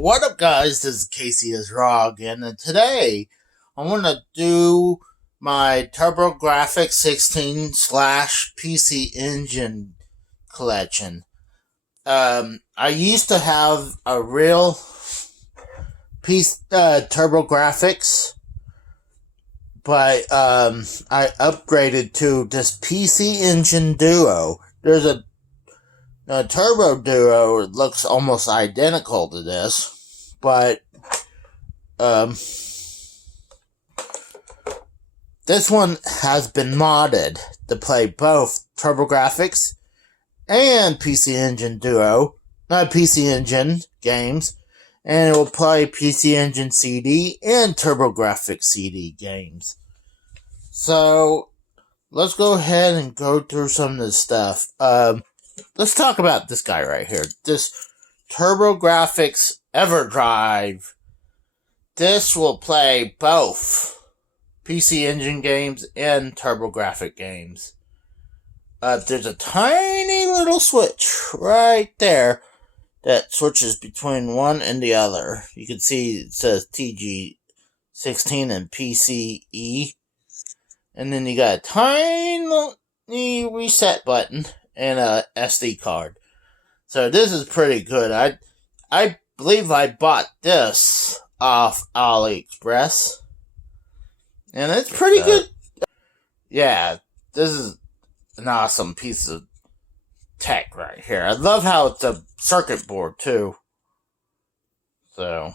What up, guys? This is Casey as Raw again, and today I want to do my Turbografx 16 / PC Engine collection. I used to have a real Turbografx, but I upgraded to this PC Engine Duo. There's a Turbo Duo looks almost identical to this, but this one has been modded to play both Turbografx and PC Engine Duo, not PC Engine games, and it will play PC Engine CD and Turbografx CD games. So let's go ahead and go through some of this stuff. Let's talk about this guy right here. This Turbografx EverDrive. This will play both PC Engine games and Turbografx games. There's a tiny little switch right there that switches between one and the other. You can see it says TG16 and PCE. And then you got a tiny reset button and a SD card. So this is pretty good. I believe I bought this off AliExpress, and it's pretty good. Yeah, this is an awesome piece of tech right here. I love how it's a circuit board too. So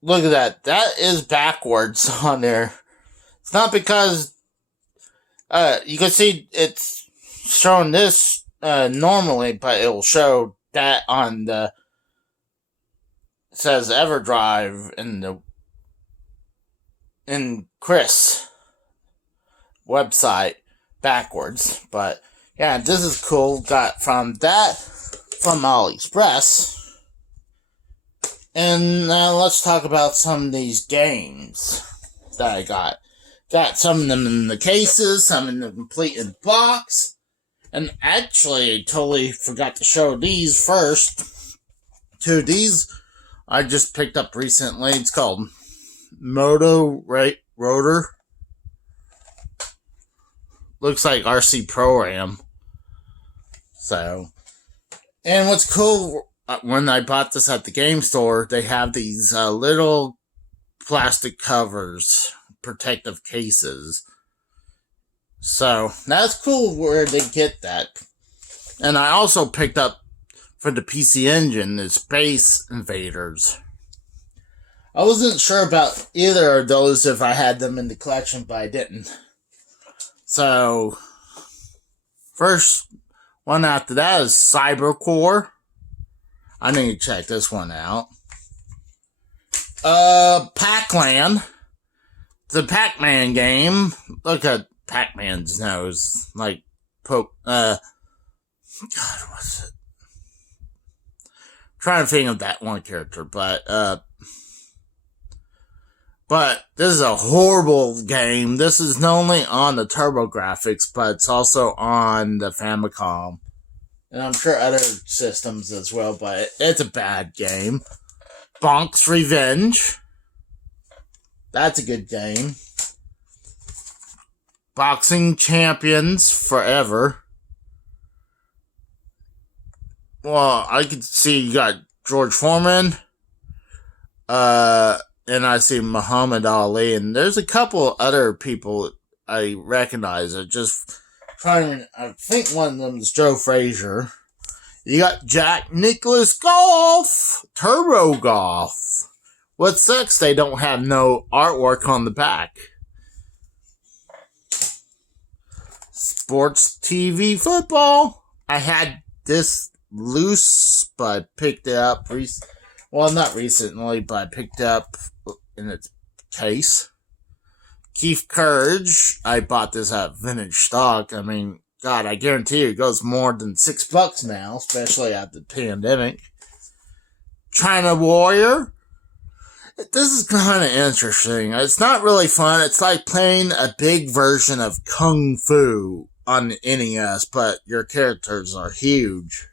look at that. That is backwards on there. It's not because you can see it's showing this normally, but it will show that on the, it says EverDrive in Chris website backwards. But yeah, this is cool. Got from AliExpress. And now let's talk about some of these games that I got. Got some of them in the cases, some in the complete in box. And actually, I totally forgot to show these first. Two of these I just picked up recently. It's called Moto Rotor. Looks like RC Pro-Am. So, and what's cool, when I bought this at the game store, they have these little plastic covers, protective cases. So that's cool where they get that. And I also picked up for the PC Engine the Space Invaders. I wasn't sure about either of those if I had them in the collection, but I didn't. So first one after that is Cybercore. I need to check this one out. Pac-Land. The Pac-Man game. Look at Pac-Man's nose. Like, God, what's it? I'm trying to think of that one character, but this is a horrible game. This is not only on the Turbografx, but it's also on the Famicom. And I'm sure other systems as well, but it's a bad game. Bonk's Revenge. That's a good game. Boxing Champions Forever. Well, I could see you got George Foreman. And I see Muhammad Ali. And there's a couple other people I recognize. I think one of them is Joe Frazier. You got Jack Nicklaus Golf. Turbo Golf. What sucks, they don't have no artwork on the back. Sports TV Football. I had this loose, but I picked it up well, not recently, but I picked it up in its case. Keith Courage. I bought this at vintage stock. I mean, God, I guarantee you it goes more than $6 now, especially after the pandemic. China Warrior. This is kind of interesting. It's not really fun. It's like playing a big version of Kung Fu on the NES, but your characters are huge.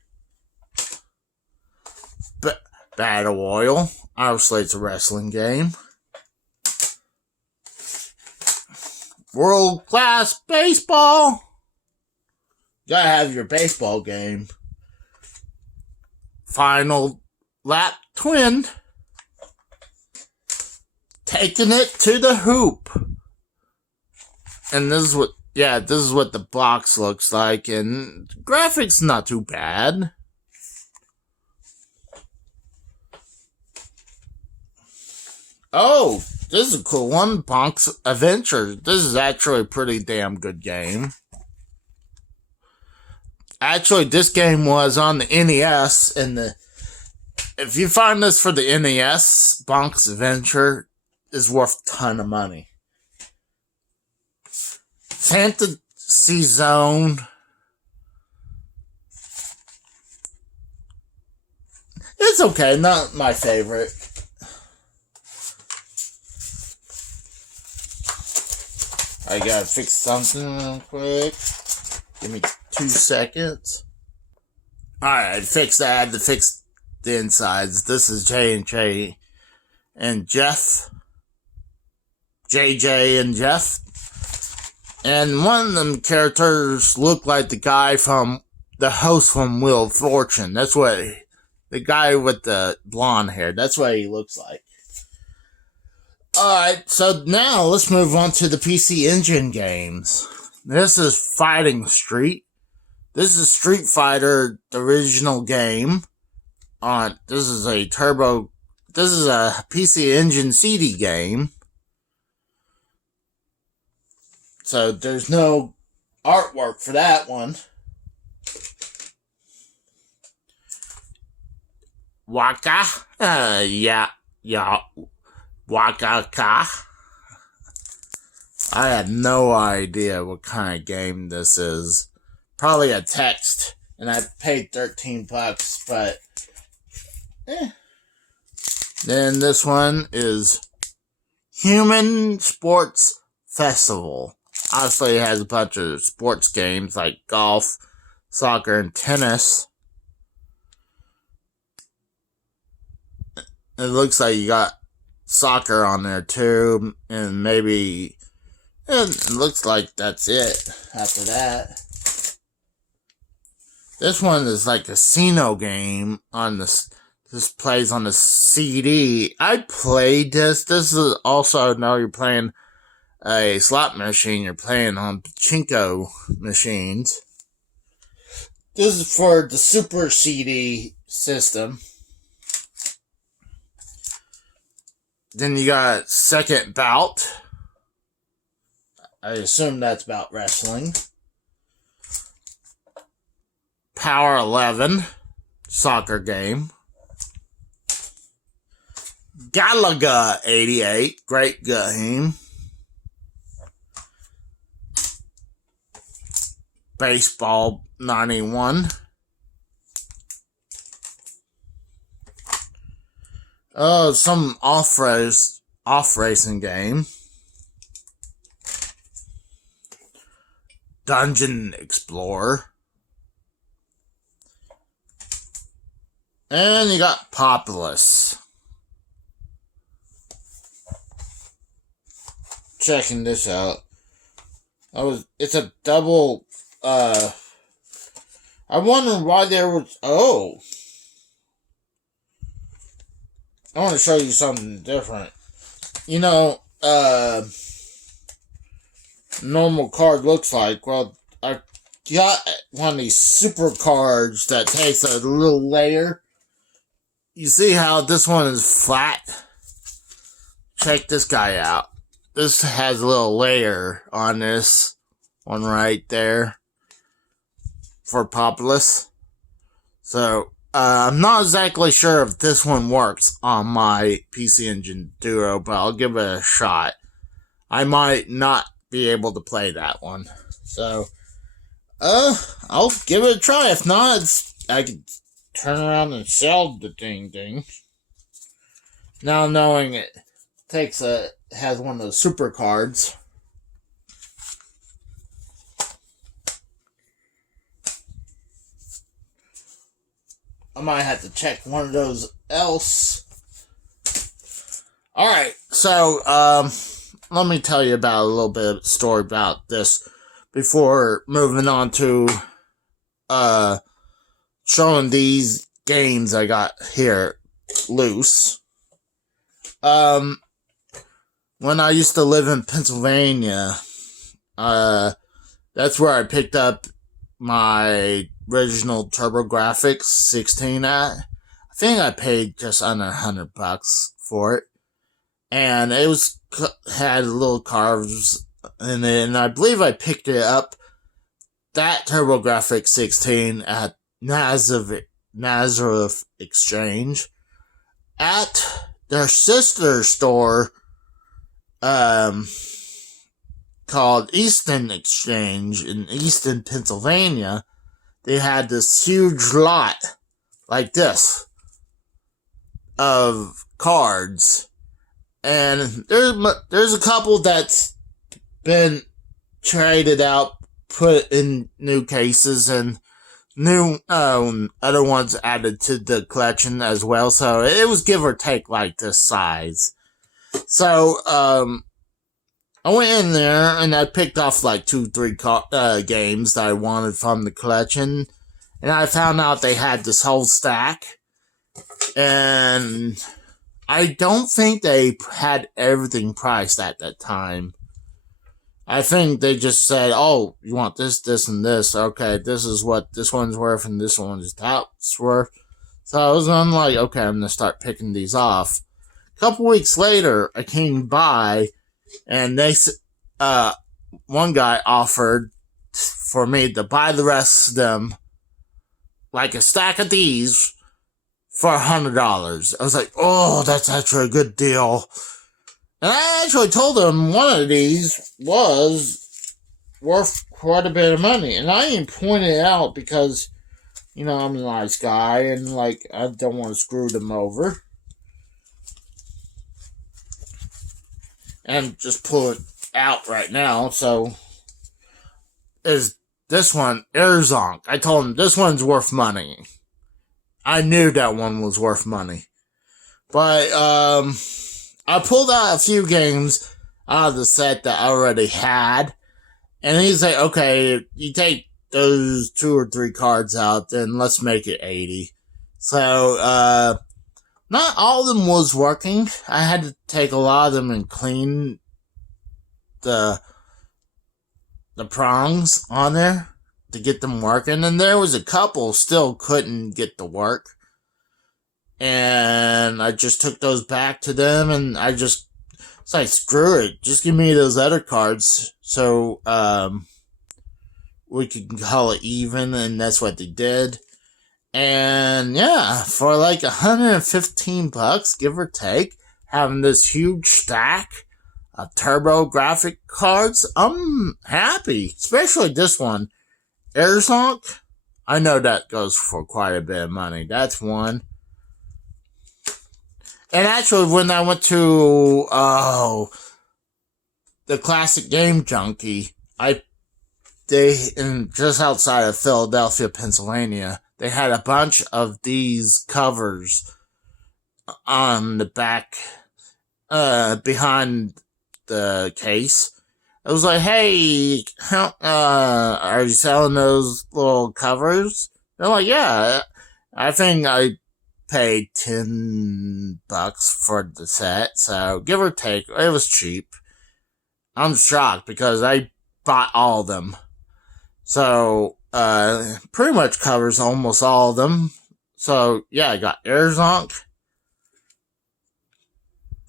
But Battle Royal. Obviously, it's a wrestling game. World Class Baseball. You gotta have your baseball game. Final Lap Twin. Taking it to the hoop. And this is what the box looks like, and graphics not too bad. Oh, this is a cool one. Bonk's Adventure. This is actually a pretty damn good game. Actually, this game was on the NES, and if you find this for the NES, Bonk's Adventure is worth a ton of money. Fantasy Zone. It's okay, not my favorite. I gotta fix something real quick. Give me 2 seconds. Alright, fix that. I had to fix the insides. This is J&J and Jeff. JJ and Jeff. And one of them characters look like the guy from the host from Wheel of Fortune. That's what the guy with the blonde hair. That's what he looks like. Alright, so now let's move on to the PC Engine games. This is Fighting Street. This is Street Fighter, the original game. This is a PC Engine CD game. So there's no artwork for that one. Waka? Yeah. Wakaka. I had no idea what kind of game this is. Probably a text, and I paid $13, but Then this one is Human Sports Festival. Obviously, it has a bunch of sports games like golf, soccer, and tennis. It looks like you got soccer on there too, and maybe it looks like that's it after that. This one is like a casino game on this plays on the CD. I played this. This is also, now you're playing a slot machine. You're playing on pachinko machines. This is for the Super CD system. Then you got Second Bout. I assume that's about wrestling. Power 11. Soccer game. Galaga 88. Great game. Baseball 91. Oh, some off-racing game. Dungeon Explorer. And you got Populous. Checking this out. It's a double, I wonder why there was, I want to show you something different. You know, normal card looks like. Well, I got one of these super cards that takes a little layer. You see how this one is flat? Check this guy out. This has a little layer on this one right there for Populous. So, I'm not exactly sure if this one works on my PC Engine Duo, but I'll give it a shot. I might not be able to play that one. So, I'll give it a try. If not, I can turn around and sell the thing. Now knowing it has one of those super cards. I might have to check one of those else. Alright, so, let me tell you about a little bit of story about this before moving on to, showing these games I got here loose. When I used to live in Pennsylvania, that's where I picked up my original Turbografx 16 at. I think I paid just under $100 for it. And it had little carves in it, and I believe I picked it up, that Turbografx 16, at Nazareth Exchange, at their sister store, called Easton Exchange in Easton, Pennsylvania. They had this huge lot, like this, of cards. And there's a couple that's been traded out, put in new cases, and new other ones added to the collection as well. So it was give or take like this size. So I went in there and I picked off like 2-3 games that I wanted from the collection, and I found out they had this whole stack, and I don't think they had everything priced at that time. I think they just said, oh, you want this, this, and this. Okay, this is what this one's worth, and this one's that's worth. So I was like, okay, I'm going to start picking these off. A couple weeks later, I came by, and one guy offered for me to buy the rest of them, like a stack of these, for $100. I was like, oh, that's actually a good deal. And I actually told him one of these was worth quite a bit of money. And I even pointed it out because, I'm a nice guy and, I don't want to screw them over. And just pull it out right now. So, is this one, Erzonk. I told him this one's worth money. I knew that one was worth money. But, I pulled out a few games out of the set that I already had. And he's like, okay, you take those 2 or 3 cards out, then let's make it 80. So, not all of them was working. I had to take a lot of them and clean the prongs on there to get them working. And there was a couple still couldn't get to work. And I just took those back to them, and I just was like, screw it, just give me those other cards so we could call it even, and that's what they did. And yeah, for like $115, give or take, having this huge stack of Turbografx cards, I'm happy. Especially this one, Erzonk. I know that goes for quite a bit of money. That's one. And actually, when I went to, the Classic Game Junkie, just outside of Philadelphia, Pennsylvania, they had a bunch of these covers on the back, behind the case. I was like, hey, are you selling those little covers? They're like, yeah, I think I paid $10 for the set, so give or take, it was cheap. I'm shocked because I bought all of them. So, pretty much covers almost all of them. So, yeah, I got Erzonk,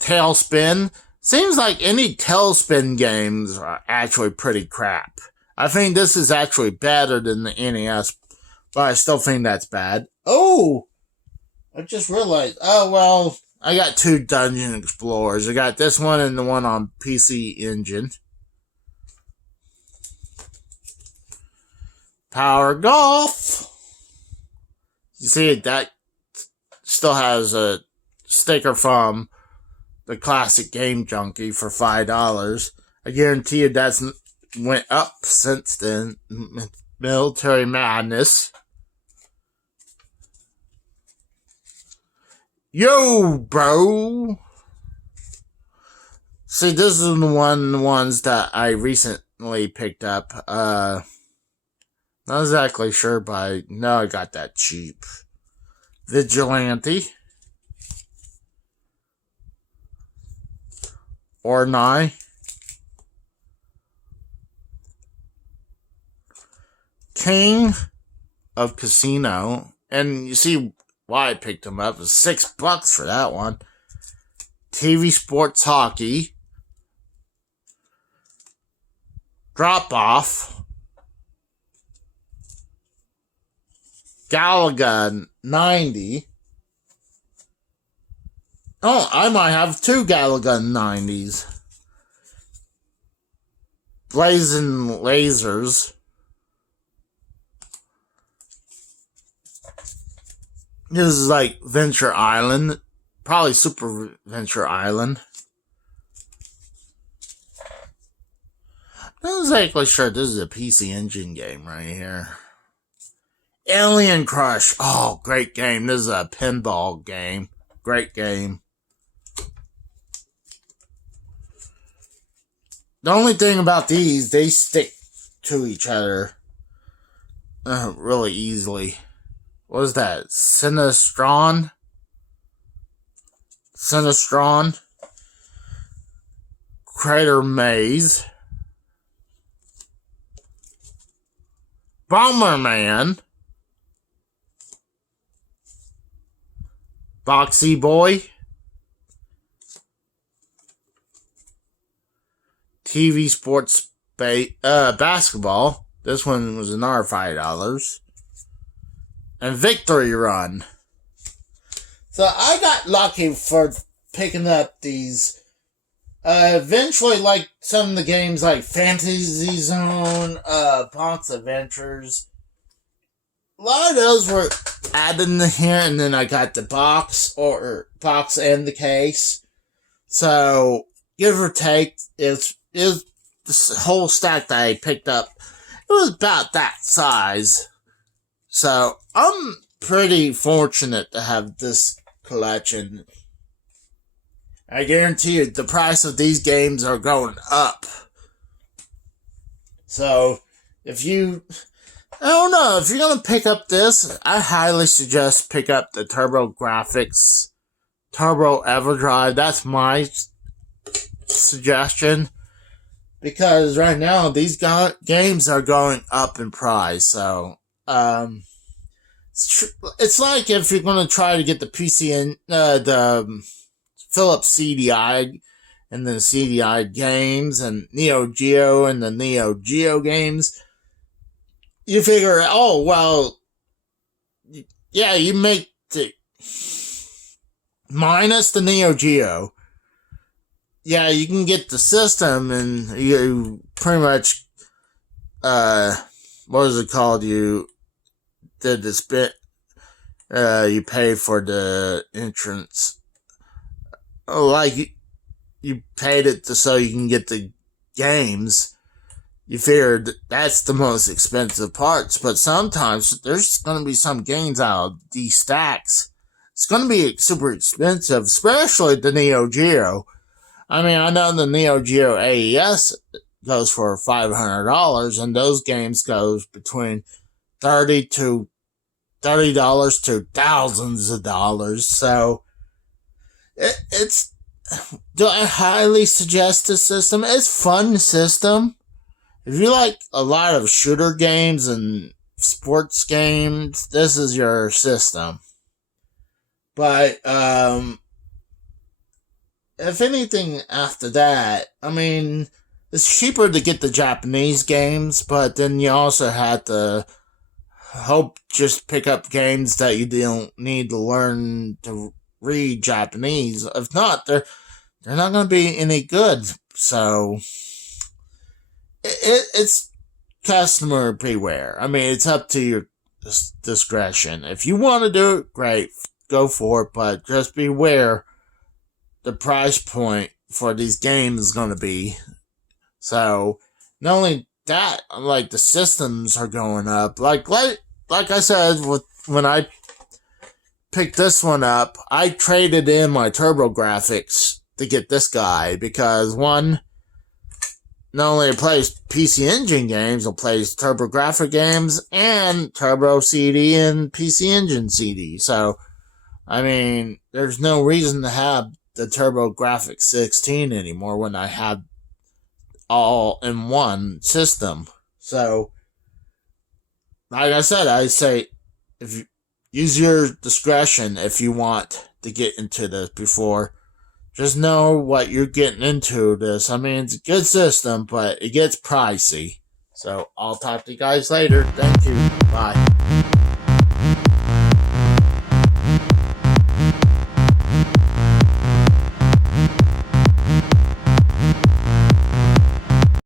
Tailspin. Seems like any Tailspin games are actually pretty crap. I think this is actually better than the NES, but I still think that's bad. Oh! I just realized, I got 2 Dungeon Explorers. I got this one and the one on PC Engine. Power Golf. You see, that still has a sticker from the classic Game Junkie for $5. I guarantee you that's went up since then. Military Madness. Yo, bro. See, this is the ones that I recently picked up. Not exactly sure, but I know I got that cheap. Vigilante. Ornai. King of Casino. And you see why I picked him up. It was $6 for that one. TV Sports Hockey. Drop Off. Galaga 90. Oh, I might have 2 Galaga 90s. Blazing Lasers. This is like Venture Island. Probably Super Venture Island. Not exactly sure. This is a PC Engine game right here. Alien Crush. Oh, great game. This is a pinball game. Great game. The only thing about these, they stick to each other really easily. What was that? Sinistron? Crater Maze. Bomberman. Boxy Boy. TV Sports Basketball. This one was another $5. And Victory Run. So I got lucky for picking up these. Eventually, like some of the games like Fantasy Zone, Pont's Adventures. A lot of those were added in here, and then I got the box and the case. So, give or take, is this whole stack that I picked up, it was about that size. So, I'm pretty fortunate to have this collection. I guarantee you, the price of these games are going up. So, if you're gonna pick up this, I highly suggest pick up the Turbografx Turbo Everdrive. That's my suggestion. Because right now, these games are going up in price. So, it's like if you're gonna try to get the PC and the Philips CDI and the CDI games and Neo Geo and the Neo Geo games. You figure, oh, well, yeah, you make the minus the Neo Geo. Yeah, you can get the system and you pretty much, what is it called? You did this bit, you pay for the entrance. Oh, like you paid it so you can get the games. You figured that's the most expensive parts, but sometimes there's going to be some games out of these stacks. It's going to be super expensive, especially the Neo Geo. I mean, I know the Neo Geo AES goes for $500, and those games goes between $30 to thousands of dollars. So do I highly suggest this system? It's a fun system. If you like a lot of shooter games and sports games, this is your system. But, if anything after that, I mean, it's cheaper to get the Japanese games, but then you also have to just pick up games that you don't need to learn to read Japanese. If not, they're not going to be any good. So it's customer beware. I mean, it's up to your discretion. If you want to do it, great, go for it. But just beware the price point for these games is going to be. So not only that, like the systems are going up. Like I said, when I picked this one up, I traded in my Turbografx to get this guy because one, not only it plays PC Engine games, it plays Turbografx games and Turbo CD and PC Engine CD. So, I mean, there's no reason to have the Turbografx 16 anymore when I have all in one system. So, like I said, I say if you use your discretion if you want to get into this before. Just know what you're getting into this. I mean, it's a good system, but it gets pricey. So, I'll talk to you guys later. Thank you. Bye.